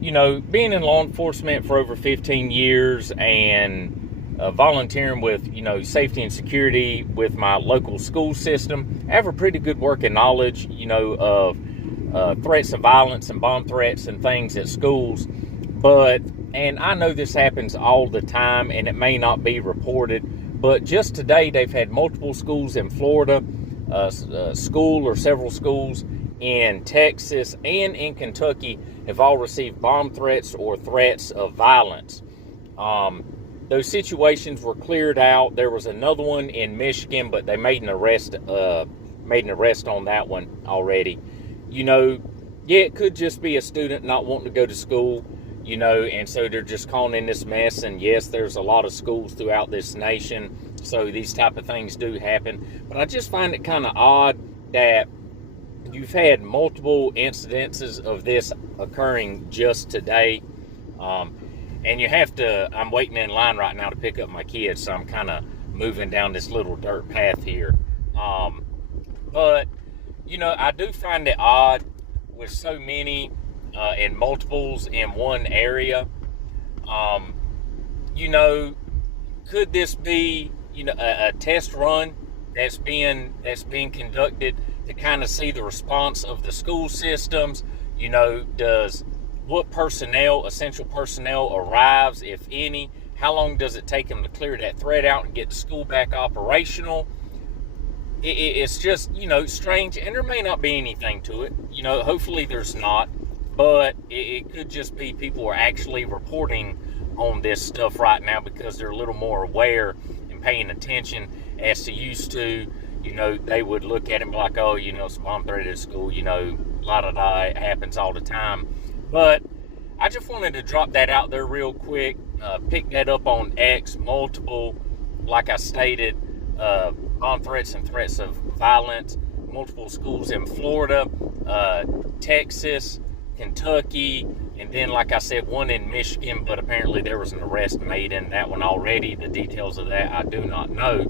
being in law enforcement for over 15 years and volunteering with, safety and security with my local school system, I have a pretty good working knowledge, of threats of violence and bomb threats and things at schools. And I know this happens all the time and it may not be reported, but just today they've had multiple schools in Florida, school or several schools in Texas and in Kentucky have all received bomb threats or threats of violence. Those situations were cleared out. There was another one in Michigan, but they made an arrest on that one already. It could just be a student not wanting to go to school, and so they're just calling in this mess. And yes, there's a lot of schools throughout this nation, so these type of things do happen. But I just find it kind of odd that you've had multiple incidences of this occurring just today. And you have to, I'm waiting in line right now to pick up my kids, so I'm kind of moving down this little dirt path here. But, I do find it odd with so many and multiples in one area. Could this be, a test run that's being conducted to kind of see the response of the school systems? What personnel, essential personnel, arrives, if any? How long does it take them to clear that threat out and get the school back operational? It's just, strange, and there may not be anything to it. Hopefully there's not, but it could just be people are actually reporting on this stuff right now because they're a little more aware and paying attention as they used to. They would look at it and be like, oh, it's a bomb threat at school, la-da-da, it happens all the time. But I just wanted to drop that out there real quick, pick that up on X, multiple, like I stated, bomb threats and threats of violence, multiple schools in Florida, Texas, Kentucky, and then, like I said, one in Michigan, but apparently there was an arrest made in that one already. The details of that I do not know.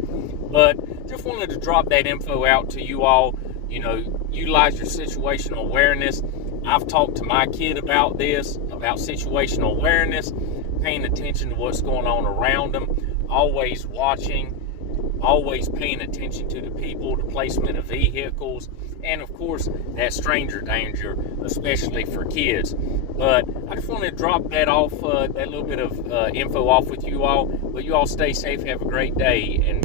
But just wanted to drop that info out to you all. Utilize your situational awareness. I've talked to my kid about this, about situational awareness, paying attention to what's going on around them, always watching, always paying attention to the people, the placement of vehicles, and of course that stranger danger, especially for kids. But I just want to drop that off, that little bit of info off with you all. But you all stay safe, have a great day, and